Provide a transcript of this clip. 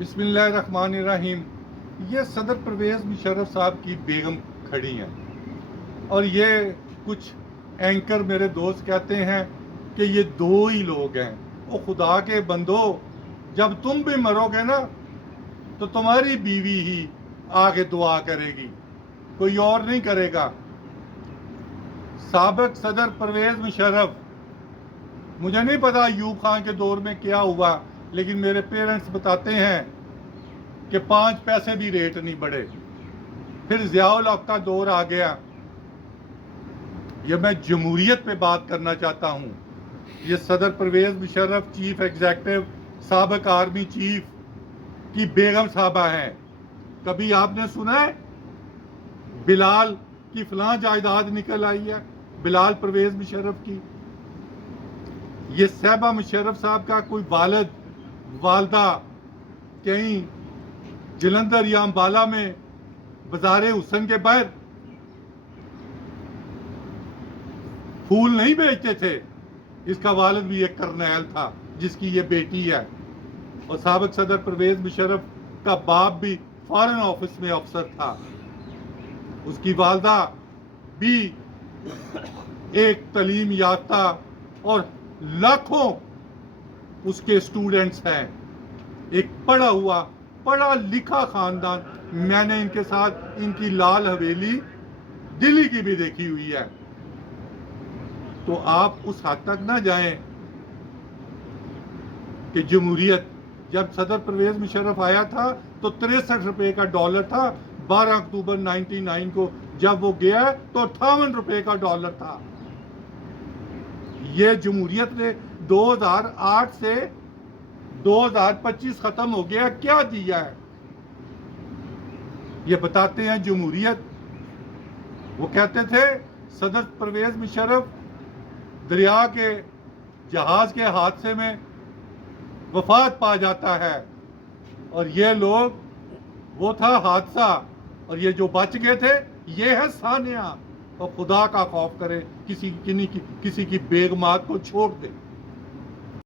بسم اللہ الرحمن الرحیم. یہ صدر پرویز مشرف صاحب کی بیگم کھڑی ہیں اور یہ کچھ اینکر میرے دوست کہتے ہیں کہ یہ دو ہی لوگ ہیں. او خدا کے بندو، جب تم بھی مرو گے نا تو تمہاری بیوی ہی آگے دعا کرے گی، کوئی اور نہیں کرے گا. سابق صدر پرویز مشرف، مجھے نہیں پتا ایوب خان کے دور میں کیا ہوا، لیکن میرے پیرنٹس بتاتے ہیں کہ 5 پیسے بھی ریٹ نہیں بڑھے. پھر ضیاء الحق کا دور آ گیا. یہ میں جمہوریت پہ بات کرنا چاہتا ہوں. یہ صدر پرویز مشرف چیف ایگزیکٹو، سابق آرمی چیف کی بیگم صاحبہ ہیں. کبھی آپ نے سنا ہے بلال کی فلاں جائیداد نکل آئی ہے؟ بلال پرویز مشرف کی. یہ صاحبہ مشرف صاحب کا کوئی والد والدہ کہیں جلندر یا امبالہ میں بازار حسن کے باہر پھول نہیں بیچتے تھے؟ اس کا والد بھی ایک کرنیل تھا جس کی یہ بیٹی ہے. اور سابق صدر پرویز مشرف کا باپ بھی فارن آفس میں افسر تھا. اس کی والدہ بھی ایک تعلیم یافتہ اور لاکھوں اس کے اسٹوڈنٹس ہیں. ایک پڑھا لکھا خاندان. میں نے ان کے ساتھ ان کی لال حویلی دلی کی بھی دیکھی ہوئی ہے. تو آپ اس حد تک نہ جائیں کہ جمہوریت، جب صدر پرویز مشرف آیا تھا تو 63 روپے کا ڈالر تھا. 12 اکتوبر 99 کو جب وہ گیا تو 58 روپے کا ڈالر تھا. یہ جمہوریت نے 2008 سے 2025 ختم ہو گیا، کیا دیا ہے؟ یہ بتاتے ہیں جمہوریت. وہ کہتے تھے صدر پرویز مشرف دریا کے جہاز کے حادثے میں وفات پا جاتا ہے، اور یہ لوگ، وہ تھا حادثہ، اور یہ جو بچ گئے تھے یہ ہے ثانیہ. اور خدا کا خوف کرے کسی کی بیگمات کو چھوڑ دے.